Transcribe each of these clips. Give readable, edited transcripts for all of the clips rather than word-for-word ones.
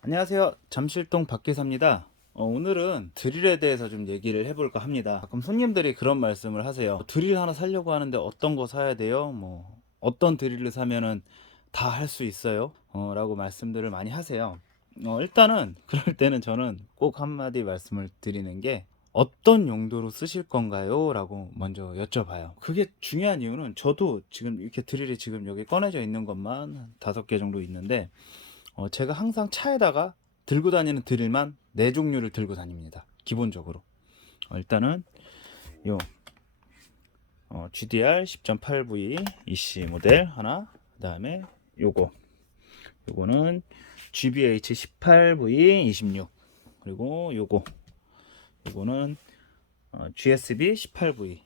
안녕하세요. 잠실동 박계사입니다. 오늘은 드릴에 대해서 좀 얘기를 해볼까 합니다. 가끔 손님들이 그런 말씀을 하세요. 드릴 하나 사려고 하는데 어떤 거 사야 돼요? 어떤 드릴을 사면은 다 할 수 있어요? 라고 말씀들을 많이 하세요. 일단은 그럴 때는 저는 꼭 한마디 말씀을 드리는 게 어떤 용도로 쓰실 건가요? 라고 먼저 여쭤봐요. 그게 중요한 이유는 저도 지금 이렇게 드릴이 지금 여기 꺼내져 있는 것만 한 5개 정도 있는데 제가 항상 차에다가 들고 다니는 드릴만 4종류를 들고 다닙니다. 기본적으로. 일단은 요 GDR 10.8V EC 모델 하나, 그다음에 요거는 GBH 18V 26, 그리고 요거는 GSB 18V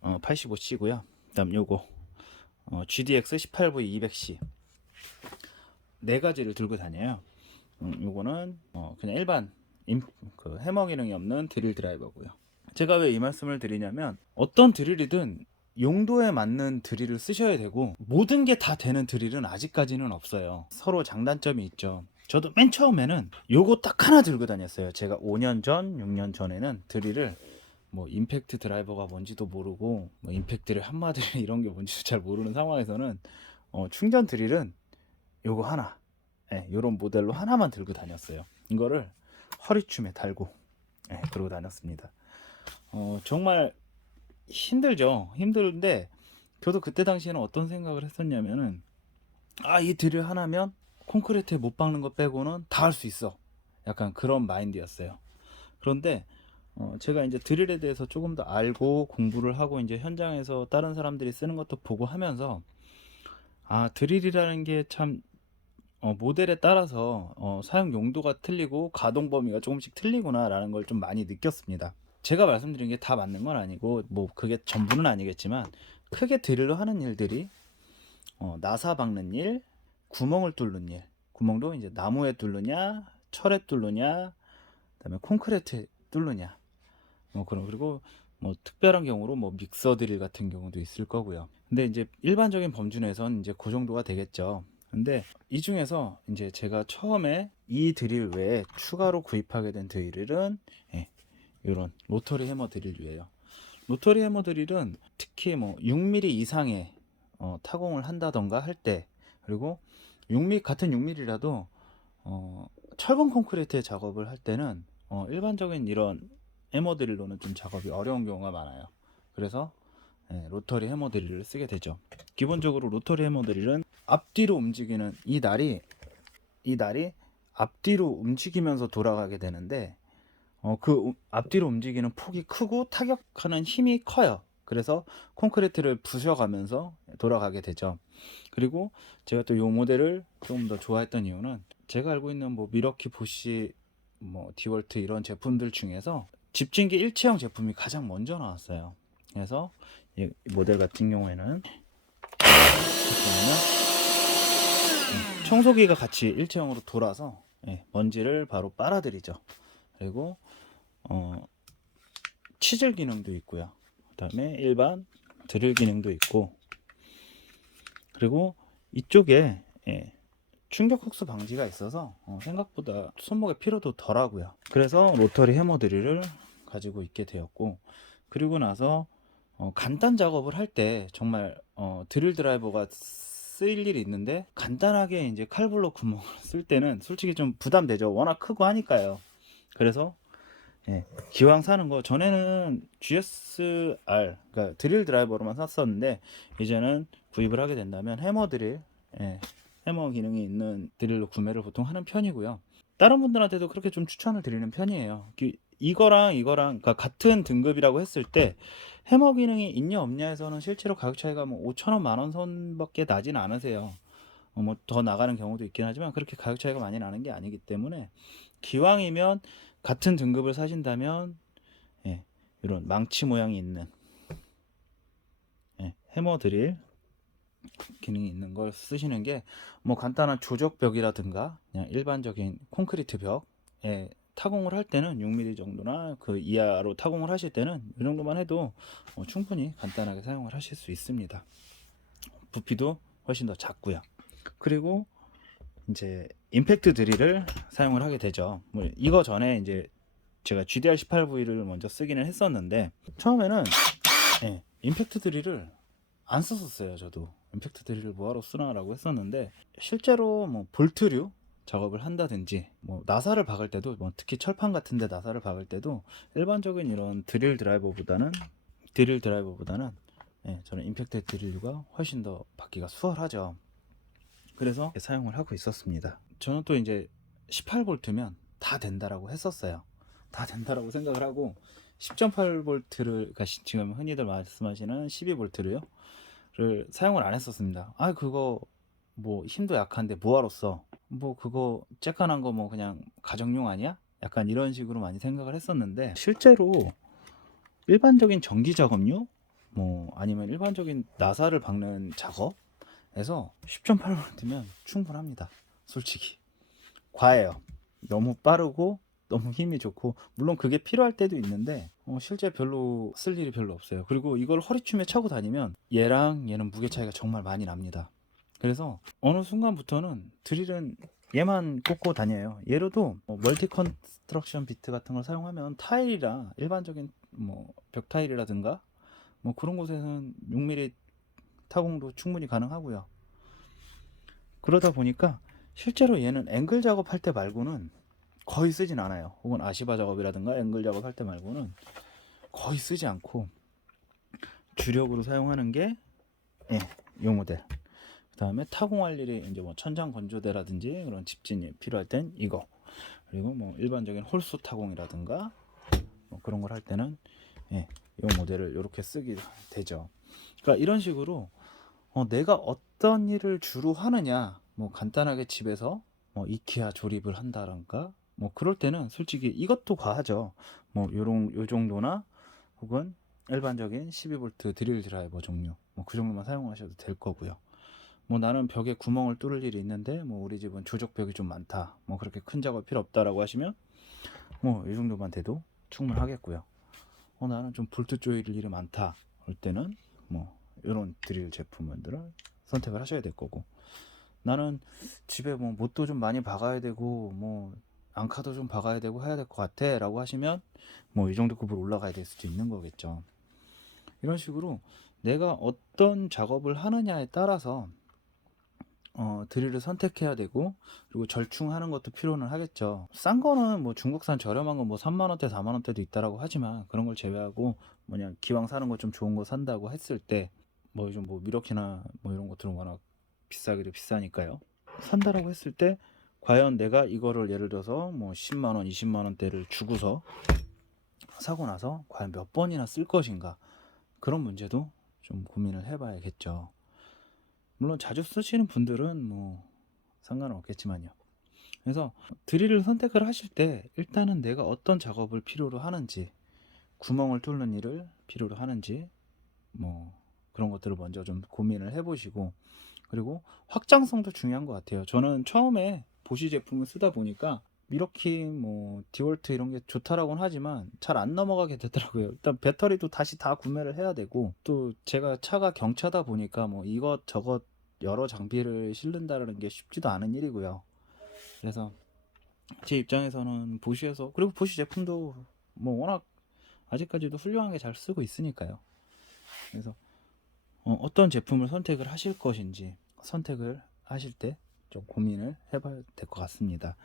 85C고요. 그다음 요거 GDX 18V 200C 네 가지를 들고 다녀요. 요거는 그냥 일반 그 해머 기능이 없는 드릴 드라이버고요. 제가 왜 이 말씀을 드리냐면 어떤 드릴이든 용도에 맞는 드릴을 쓰셔야 되고 모든 게 다 되는 드릴은 아직까지는 없어요. 서로 장단점이 있죠. 저도 맨 처음에는 요거 딱 하나 들고 다녔어요. 제가 5년 전, 6년 전에는 드릴을 임팩트 드라이버가 뭔지도 모르고 임팩트 드릴 한마디 이런 게 뭔지도 잘 모르는 상황에서는 충전 드릴은 요거 하나, 요런 모델로 하나만 들고 다녔어요. 이거를 허리춤에 달고 그러고 다녔습니다. 정말 힘들죠. 힘든데 저도 그때 당시에는 어떤 생각을 했었냐면은 이 드릴 하나면 콘크리트에 못 박는 거 빼고는 다 할 수 있어. 약간 그런 마인드였어요. 그런데 제가 이제 드릴에 대해서 조금 더 알고 공부를 하고 이제 현장에서 다른 사람들이 쓰는 것도 보고 하면서 드릴이라는 게참 모델에 따라서 사용 용도가 틀리고 가동 범위가 조금씩 틀리구나라는 걸 좀 많이 느꼈습니다. 제가 말씀드린 게 다 맞는 건 아니고 그게 전부는 아니겠지만 크게 드릴로 하는 일들이 나사 박는 일, 구멍을 뚫는 일, 구멍도 이제 나무에 뚫느냐, 철에 뚫느냐, 그다음에 콘크리트에 뚫느냐, 그리고 특별한 경우로 믹서 드릴 같은 경우도 있을 거고요. 근데 이제 일반적인 범주 내에선 이제 그 정도가 되겠죠. 근데 이 중에서 이제 제가 처음에 이 드릴 외에 추가로 구입하게 된 드릴은 이런 로터리 해머 드릴이에요. 로터리 해머 드릴은 특히 6mm 이상의 타공을 한다던가 할 때, 그리고 6mm 같은 6mm라도 철근 콘크리트 작업을 할 때는 일반적인 이런 해머 드릴로는 좀 작업이 어려운 경우가 많아요. 그래서 로터리 해머 드릴을 쓰게 되죠. 기본적으로 로터리 해머 드릴은 앞뒤로 움직이는 이 날이 앞뒤로 움직이면서 돌아가게 되는데 그 앞뒤로 움직이는 폭이 크고 타격하는 힘이 커요. 그래서 콘크리트를 부셔가면서 돌아가게 되죠. 그리고 제가 또 이 모델을 조금 더 좋아했던 이유는 제가 알고 있는 미러키, 보쉬, 디월트 이런 제품들 중에서 집진기 일체형 제품이 가장 먼저 나왔어요. 그래서 이 모델 같은 경우에는 잠깐만요. 청소기가 같이 일체형으로 돌아서 먼지를 바로 빨아들이죠. 그리고 치질 기능도 있고요. 그다음에 일반 드릴 기능도 있고, 그리고 이쪽에 충격 흡수 방지가 있어서 생각보다 손목의 피로도 덜하고요. 그래서 로터리 해머 드릴을 가지고 있게 되었고, 그리고 나서 간단 작업을 할 때 정말 드릴 드라이버가 쓰일 일이 있는데 간단하게 이제 칼블록 구멍을 쓸 때는 솔직히 좀 부담되죠. 워낙 크고 하니까요. 그래서 기왕 사는 거, 전에는 GSR 그러니까 드릴 드라이버로만 샀었는데 이제는 구입을 하게 된다면 해머 드릴, 해머 기능이 있는 드릴로 구매를 보통 하는 편이고요. 다른 분들한테도 그렇게 좀 추천을 드리는 편이에요. 이거랑 그러니까 같은 등급이라고 했을 때 해머 기능이 있냐 없냐에서는 실제로 가격 차이가 5천 원, 만 원 선밖에 나진 않으세요. 더 나가는 경우도 있긴 하지만 그렇게 가격 차이가 많이 나는 게 아니기 때문에 기왕이면 같은 등급을 사신다면 이런 망치 모양이 있는 해머 드릴 기능이 있는 걸 쓰시는 게 간단한 조적벽이라든가 그냥 일반적인 콘크리트 벽에 타공을 할 때는 6mm 정도나 그 이하로 타공을 하실 때는 이 정도만 해도 충분히 간단하게 사용을 하실 수 있습니다. 부피도 훨씬 더 작고요. 그리고 이제 임팩트 드릴을 사용을 하게 되죠. 뭐 이거 전에 이제 제가 GDR 18V를 먼저 쓰기는 했었는데 처음에는 임팩트 드릴을 안 썼었어요. 저도 임팩트 드릴을 뭐하러 쓰나라고 했었는데 실제로 뭐 볼트류 작업을 한다든지 뭐 나사를 박을 때도 뭐 특히 철판 같은데 나사를 박을 때도 일반적인 이런 드릴 드라이버보다는 저는 임팩트 드릴류가 훨씬 더 받기가 수월하죠. 그래서 사용을 하고 있었습니다. 저는 또 이제 18V면 다 된다라고 했었어요. 다 된다라고 생각을 하고 10.8V를 그러니까 지금 흔히들 말씀하시는 12V를요 를 사용을 안 했었습니다. 아 그거 뭐 힘도 약한데 뭐하러 써? 뭐 그거 쬐깐한 거 뭐 그냥 가정용 아니야? 약간 이런 식으로 많이 생각을 했었는데 실제로 일반적인 전기 작업류 뭐 아니면 일반적인 나사를 박는 작업에서 10.8V면 충분합니다. 솔직히 과해요. 너무 빠르고 너무 힘이 좋고 물론 그게 필요할 때도 있는데 실제 별로 쓸 일이 별로 없어요. 그리고 이걸 허리춤에 차고 다니면 얘랑 얘는 무게 차이가 정말 많이 납니다. 그래서 어느 순간부터는 드릴은 얘만 꽂고 다녀요. 얘로도 멀티 컨스트럭션 비트 같은 걸 사용하면 타일이라 일반적인 뭐 벽 타일이라든가 뭐 그런 곳에서는 6mm 타공도 충분히 가능하고요. 그러다 보니까 실제로 얘는 앵글 작업할 때 말고는 거의 쓰진 않아요. 혹은 아시바 작업이라든가 앵글 작업할 때 말고는 거의 쓰지 않고 주력으로 사용하는 게 이 모델. 그 다음에 타공할 일이 이제 뭐 천장 건조대라든지 그런 집진이 필요할 땐 이거. 그리고 뭐 일반적인 홀수 타공이라든가 뭐 그런 걸 할 때는 이 모델을 이렇게 쓰게 되죠. 그러니까 이런 식으로 내가 어떤 일을 주로 하느냐, 뭐 간단하게 집에서 뭐 이케아 조립을 한다던가 뭐 그럴 때는 솔직히 이것도 과하죠. 뭐 요 정도나 혹은 일반적인 12V 드릴 드라이버 종류 뭐 그 정도만 사용하셔도 될 거고요. 뭐 나는 벽에 구멍을 뚫을 일이 있는데 뭐 우리 집은 조적벽이 좀 많다. 뭐 그렇게 큰 작업 필요 없다라고 하시면 뭐 이 정도만 돼도 충분하겠고요. 나는 좀 볼트 조일 일이 많다. 그럴 때는 뭐 이런 드릴 제품들을 선택을 하셔야 될 거고 나는 집에 뭐 못도 좀 많이 박아야 되고 뭐 앙카도 좀 박아야 되고 해야 될 것 같아 라고 하시면 뭐 이 정도 급으로 올라가야 될 수도 있는 거겠죠. 이런 식으로 내가 어떤 작업을 하느냐에 따라서 드릴을 선택해야 되고 그리고 절충하는 것도 필요는 하겠죠. 싼 거는 뭐 중국산 저렴한 거 뭐 3만원대 4만원대도 있다라고 하지만 그런 걸 제외하고 뭐냐 기왕 사는 거 좀 좋은 거 산다고 했을 때 뭐 요즘 뭐 미러키나 뭐 이런 것들은 워낙 비싸기도 비싸니까요. 산다라고 했을 때 과연 내가 이거를 예를 들어서 뭐 10만원 20만원대를 주고서 사고 나서 과연 몇 번이나 쓸 것인가 그런 문제도 좀 고민을 해봐야겠죠. 물론 자주 쓰시는 분들은 뭐 상관은 없겠지만요. 그래서 드릴을 선택을 하실 때 일단은 내가 어떤 작업을 필요로 하는지 구멍을 뚫는 일을 필요로 하는지 뭐 그런 것들을 먼저 좀 고민을 해보시고 그리고 확장성도 중요한 것 같아요. 저는 처음에 보시 제품을 쓰다 보니까 미러키 뭐 디월트 이런 게 좋다라고는 하지만 잘 안 넘어가게 되더라고요. 일단 배터리도 다시 다 구매를 해야 되고 또 제가 차가 경차다 보니까 뭐 이것 저것 여러 장비를 실른다는 게 쉽지도 않은 일이고요. 그래서 제 입장에서는 보시에서 그리고 보시 제품도 뭐 워낙 아직까지도 훌륭하게 잘 쓰고 있으니까요. 그래서 어떤 제품을 선택을 하실 것인지 선택을 하실 때 좀 고민을 해봐야 될 것 같습니다.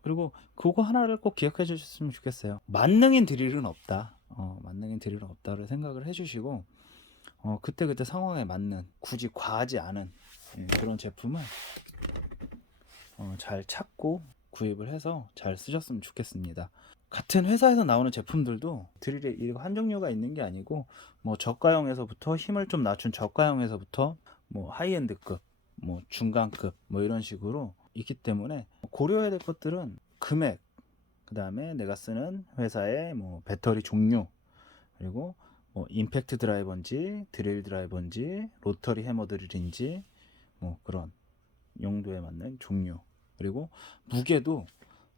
그리고 그거 하나를 꼭 기억해 주셨으면 좋겠어요. 만능인 드릴은 없다. 만능인 드릴은 없다를 생각을 해주시고 그때그때 상황에 맞는 굳이 과하지 않은 그런 제품을 잘 찾고 구입을 해서 잘 쓰셨으면 좋겠습니다. 같은 회사에서 나오는 제품들도 드릴에 이거 한정료가 있는 게 아니고 뭐 저가형에서부터 힘을 좀 낮춘 저가형에서부터 뭐 하이엔드급 뭐 중간급 뭐 이런 식으로 있기 때문에 고려해야 될 것들은 금액 그 다음에 내가 쓰는 회사의 뭐 배터리 종류 그리고 뭐 임팩트 드라이버인지 드릴 드라이버인지 로터리 해머 드릴인지 뭐 그런 용도에 맞는 종류 그리고 무게도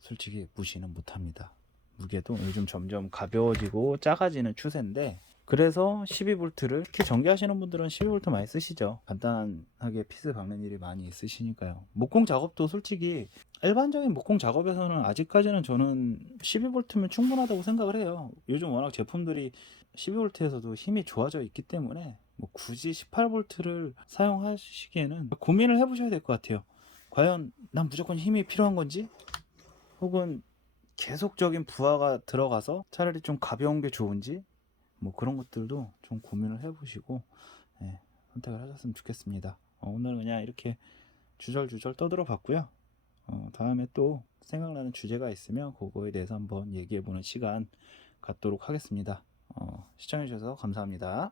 솔직히 무시는 못합니다. 무게도 요즘 점점 가벼워지고 작아지는 추세인데 그래서 12V를 특히 전기 하시는 분들은 12V 많이 쓰시죠. 간단하게 피스 박는 일이 많이 있으시니까요. 목공 작업도 솔직히 일반적인 목공 작업에서는 아직까지는 저는 12V면 충분하다고 생각을 해요. 요즘 워낙 제품들이 12V에서도 힘이 좋아져 있기 때문에 뭐 굳이 18V를 사용하시기에는 고민을 해보셔야 될 것 같아요. 과연 난 무조건 힘이 필요한 건지, 혹은 계속적인 부하가 들어가서 차라리 좀 가벼운 게 좋은지, 뭐 그런 것들도 좀 고민을 해보시고 예, 선택을 하셨으면 좋겠습니다. 오늘 그냥 이렇게 주절주절 떠들어 봤고요. 다음에 또 생각나는 주제가 있으면 그거에 대해서 한번 얘기해보는 시간 갖도록 하겠습니다. 시청해주셔서 감사합니다.